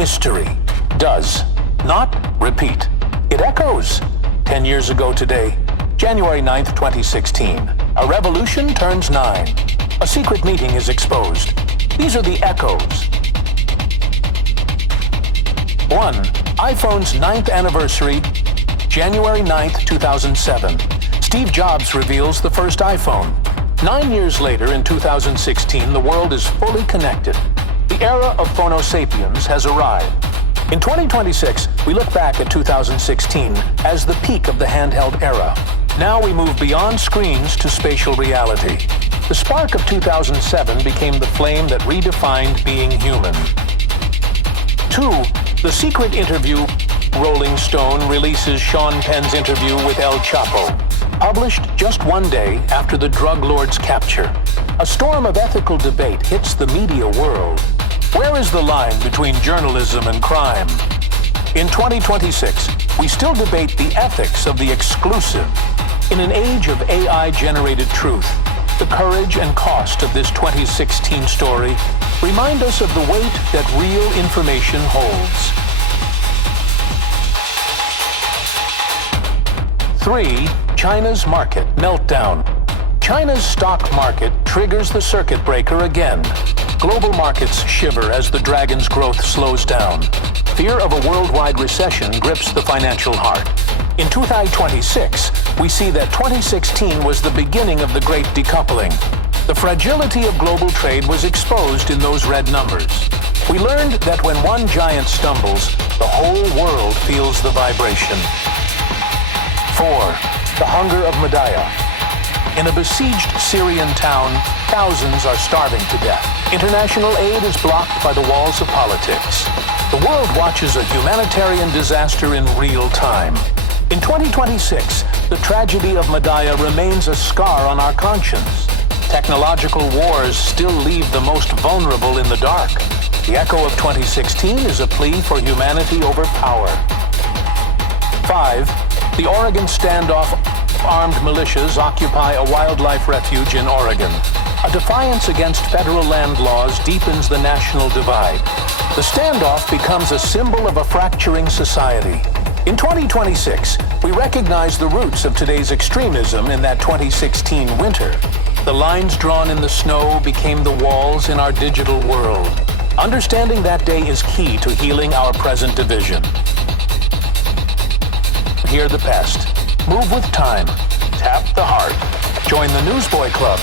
history does not repeat. It echoes. 10 years ago today, January 9th, 2016, a revolution turns 9. A secret meeting is exposed. These are the echoes. 1. iPhone's 9th anniversary, January 9th, 2007. Steve Jobs reveals the first iPhone. 9 years later, in 2016, the world is fully connected. The era of Phono Sapiens has arrived. In 2026, we look back at 2016 as the peak of the handheld era. Now we move beyond screens to spatial reality. The spark of 2007 became the flame that redefined being human. 2. The secret interview. Rolling Stone releases Sean Penn's interview with El Chapo, published just one day after the drug lord's capture. A storm of ethical debate hits the media world. Where is the line between journalism and crime? In 2026, we still debate the ethics of the exclusive. In an age of AI-generated truth, the courage and cost of this 2016 story remind us of the weight that real information holds. 3. China's market meltdown. China's stock market triggers the circuit breaker again. Global markets shiver as the dragon's growth slows down. Fear of a worldwide recession grips the financial heart. In 2026, we see that 2016 was the beginning of the great decoupling. The fragility of global trade was exposed in those red numbers. We learned that when one giant stumbles, the whole world feels the vibration. 4. The hunger of Madaya. In a besieged Syrian town, thousands are starving to death. International aid is blocked by the walls of politics. The world watches a humanitarian disaster in real time. In 2026, the tragedy of Madaya remains a scar on our conscience. Technological wars still leave the most vulnerable in the dark. The echo of 2016 is a plea for humanity over power. 5. The Oregon Standoff. Armed militias occupy a wildlife refuge in Oregon. A defiance against federal land laws deepens the national divide. The standoff becomes a symbol of a fracturing society. In 2026, we recognize the roots of today's extremism in that 2016 winter. The lines drawn in the snow became the walls in our digital world. Understanding that day is key to healing our present division. Hear the pest. Move with time. Tap the heart. Join the Newsboy Club.